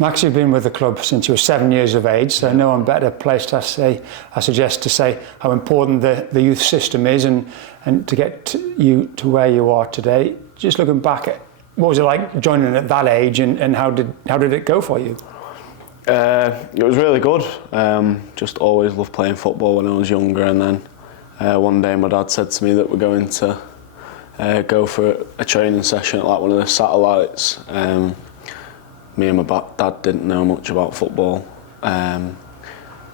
Max, you've been with the club since you were 7 years of age, so no one better placed I suggest to say how important the youth system is and to get you to where you are today. Just looking back at what was it like joining at that age and how did it go for you? It was really good. Just always loved playing football when I was younger, and then one day my dad said to me that we're going to go for a training session at like one of the satellites. Me and my dad didn't know much about football, and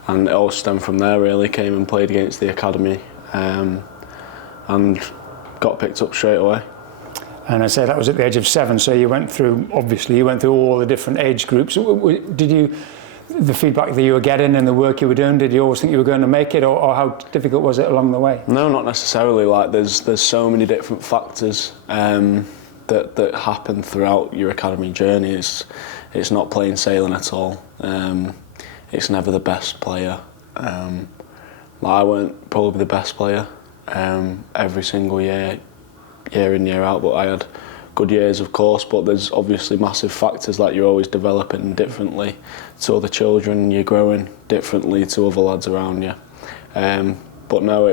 it all stemmed from there really. Came and played against the academy and got picked up straight away. And I say that was at the age of 7, so you went through all the different age groups. The feedback that you were getting and the work you were doing, did you always think you were going to make it, or how difficult was it along the way? No, not necessarily. Like there's so many different factors that happen throughout your academy journey. It's not plain sailing at all. It's never the best player. I weren't probably the best player every single year in, year out, but I had good years, of course. But there's obviously massive factors, like you're always developing differently to other children, you're growing differently to other lads around you. But no,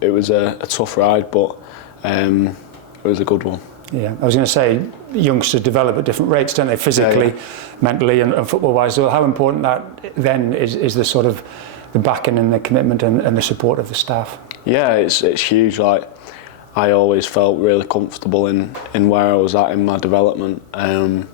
it was a tough ride, but it was a good one. Yeah, I was going to say, youngsters develop at different rates, don't they? Physically, mentally, and football-wise. So how important that then is the sort of the backing and the commitment and the support of the staff? Yeah, it's huge. Like I always felt really comfortable in where I was at in my development. 1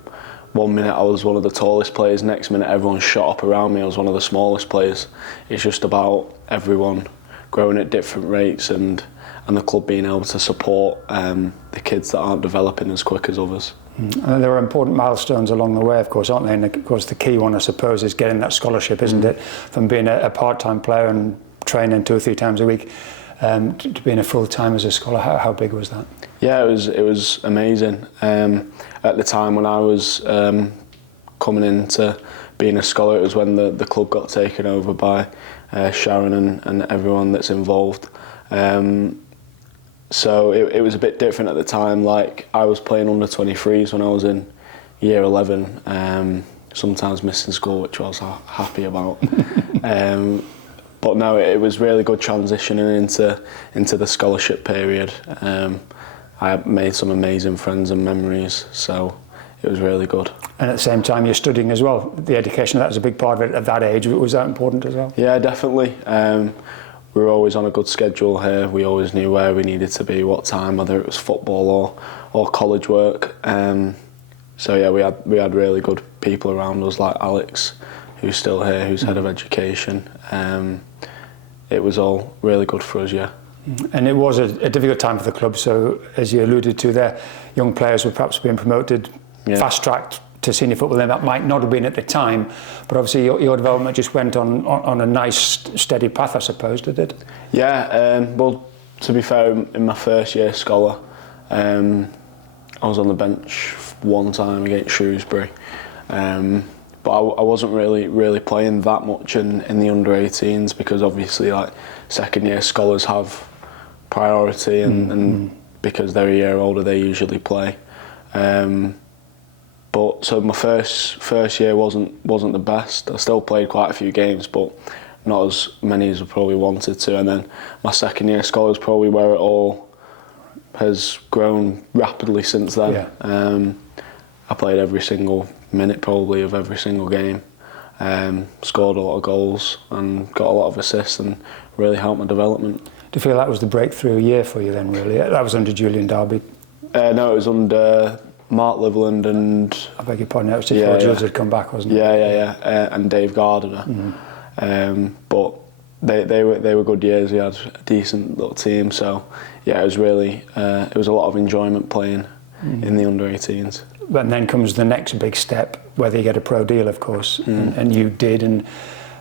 minute I was one of the tallest players, next minute everyone shot up around me. I was one of the smallest players. It's just about everyone growing at different rates and the club being able to support the kids that aren't developing as quick as others. And there are important milestones along the way, of course, aren't they? And of course the key one, I suppose, is getting that scholarship, isn't it? From being a part-time player and training 2 or 3 times a week to being a full-time as a scholar. How big was that? Yeah, it was amazing. At the time when I was coming into being a scholar, it was when the club got taken over by Sharon and everyone that's involved. So it was a bit different at the time. Like I was playing under 23s when I was in year 11, sometimes missing school, which I was happy about. But no, it was really good transitioning into the scholarship period. I made some amazing friends and memories, so it was really good. And at the same time you're studying as well. The education, that was a big part of it at that age. Was that important as well? Yeah, definitely. We were always on a good schedule here. We always knew where we needed to be, what time, whether it was football or college work. So yeah, we had really good people around us, like Alex, who's still here, who's head of education. It was all really good for us, yeah. And it was a difficult time for the club. So as you alluded to there, young players were perhaps being promoted, fast-tracked to senior football, and that might not have been at the time, but obviously your development just went on a nice steady path, I suppose, did it? Yeah, well, to be fair, in my first year scholar, I was on the bench one time against Shrewsbury, but I wasn't really playing that much in the under-18s, because obviously like second year scholars have priority and because they're a year older they usually play. But so my first year wasn't the best. I still played quite a few games, but not as many as I probably wanted to. And then my second year scholar is probably where it all has grown rapidly since then. Yeah. I played every single minute probably of every single game, scored a lot of goals and got a lot of assists and really helped my development. Do you feel that was the breakthrough year for you then, really? That was under Julian Darby? No, it was under Mark Liveland and... I beg your pardon, that was before Jules had come back, wasn't it? Yeah. And Dave Gardiner. But they were good years. We had a decent little team, so yeah, it was really it was a lot of enjoyment playing in the under-18s. And then comes the next big step, whether you get a pro deal, of course, and you did, and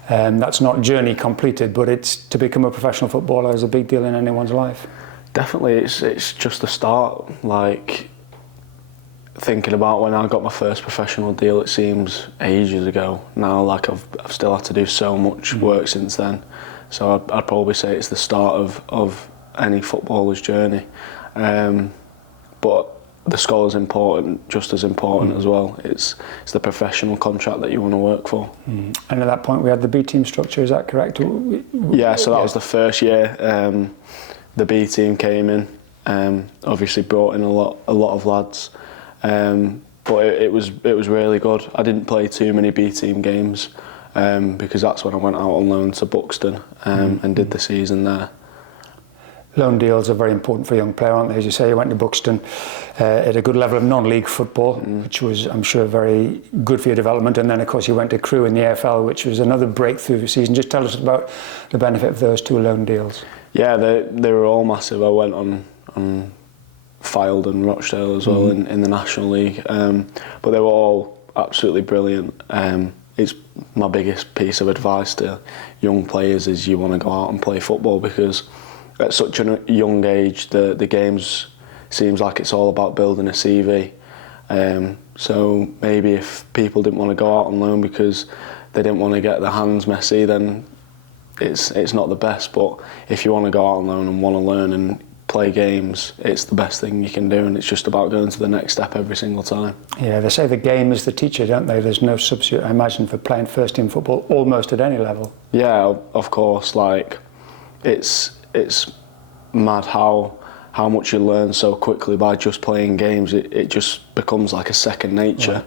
that's not journey completed, but it's to become a professional footballer is a big deal in anyone's life. Definitely, it's just the start. Like thinking about when I got my first professional deal, it seems ages ago now. Like I've still had to do so much work since then. So I'd probably say it's the start of any footballer's journey. But the scholar's important, just as important as well. It's the professional contract that you want to work for. And at that point we had the B team structure, is that correct? Yeah, so that was the first year. The B team came in, obviously brought in a lot of lads, but it was really good. I didn't play too many B team games because that's when I went out on loan to Buxton and did the season there. Loan deals are very important for a young player, aren't they? As you say, you went to Buxton at a good level of non-league football, which was, I'm sure, very good for your development. And then, of course, you went to Crewe in the EFL, which was another breakthrough season. Just tell us about the benefit of those two loan deals. Yeah, they were all massive. I went on Fylde and Rochdale as well in the National League, but they were all absolutely brilliant. It's my biggest piece of advice to young players is you want to go out and play football, because at such a young age, the games seems like it's all about building a CV. So maybe if people didn't want to go out on loan because they didn't want to get their hands messy, then it's not the best. But if you want to go out on loan and want to learn and play games, it's the best thing you can do, and it's just about going to the next step every single time. Yeah, they say the game is the teacher, don't they? There's no substitute, I imagine, for playing first team football almost at any level. Yeah, of course. Like it's mad how much you learn so quickly by just playing games. It just becomes like a second nature,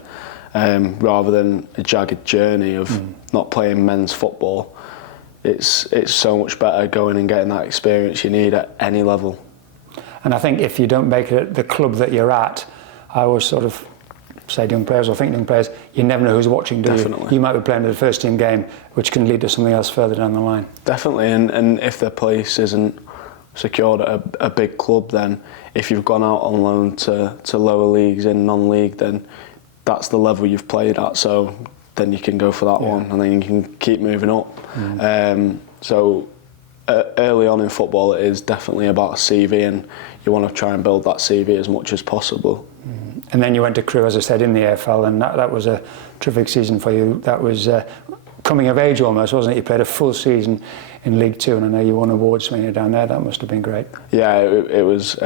rather than a jagged journey of not playing men's football. It's so much better going and getting that experience you need at any level. And I think if you don't make it at the club that you're at, I always sort of say to young players, or think to young players, you never know who's watching, do Definitely. you? You might be playing at a first team game, which can lead to something else further down the line. Definitely, and if their place isn't secured at a big club, then if you've gone out on loan to lower leagues in non-league, then that's the level you've played at, so then you can go for that one, and then you can keep moving up. So early on in football, it is definitely about a CV, and you want to try and build that CV as much as possible. And then you went to Crewe, as I said, in the EFL, and that was a terrific season for you. That was coming of age almost, wasn't it? You played a full season in League Two, and I know you won awards when you were down there. That must have been great. Yeah, it was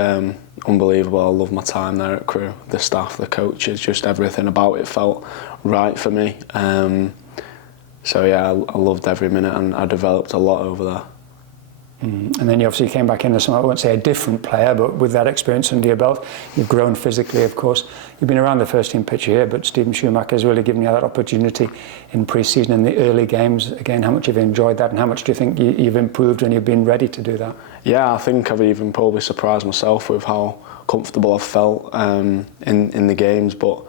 unbelievable. I loved my time there at Crewe. The staff, the coaches, just everything about it felt right for me. So yeah, I loved every minute, and I developed a lot over there. And then you obviously came back into some, I won't say a different player, but with that experience under your belt, you've grown physically, of course. You've been around the first team pitch here, but Stephen Schumacher has really given you that opportunity in pre-season in the early games. Again, how much have you enjoyed that, and how much do you think you've improved and you've been ready to do that? Yeah, I think I've even probably surprised myself with how comfortable I've felt in the games, but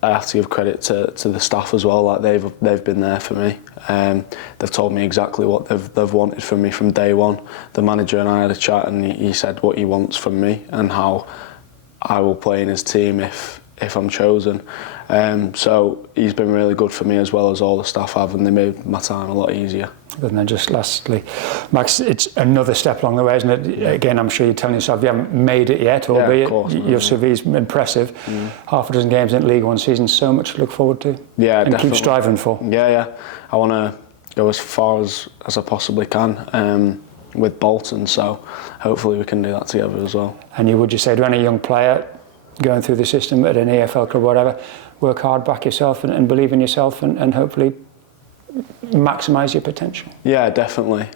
I have to give credit to the staff as well. Like they've been there for me. They've told me exactly what they've wanted from me from day one. The manager and I had a chat, and he said what he wants from me and how I will play in his team if I'm chosen. So he's been really good for me, as well as all the staff have, and they made my time a lot easier. And then just lastly, Max, it's another step along the way, isn't it? Again, I'm sure you're telling yourself you haven't made it yet, albeit your CV's impressive. Half a dozen games in League One season, so much to look forward to. Yeah, and definitely. keep striving for. Yeah. I want to go as far as I possibly can with Bolton, so hopefully we can do that together as well. And would you say to any young player going through the system at an EFL club or whatever, work hard, back yourself and believe in yourself and hopefully maximise your potential? Yeah, definitely.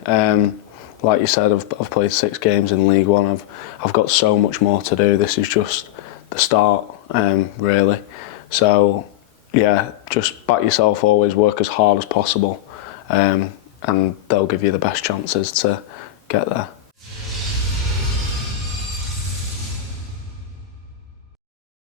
Like you said, I've played 6 games in League One. I've got so much more to do. This is just the start, really. So yeah, just back yourself, always work as hard as possible, and they'll give you the best chances to get there.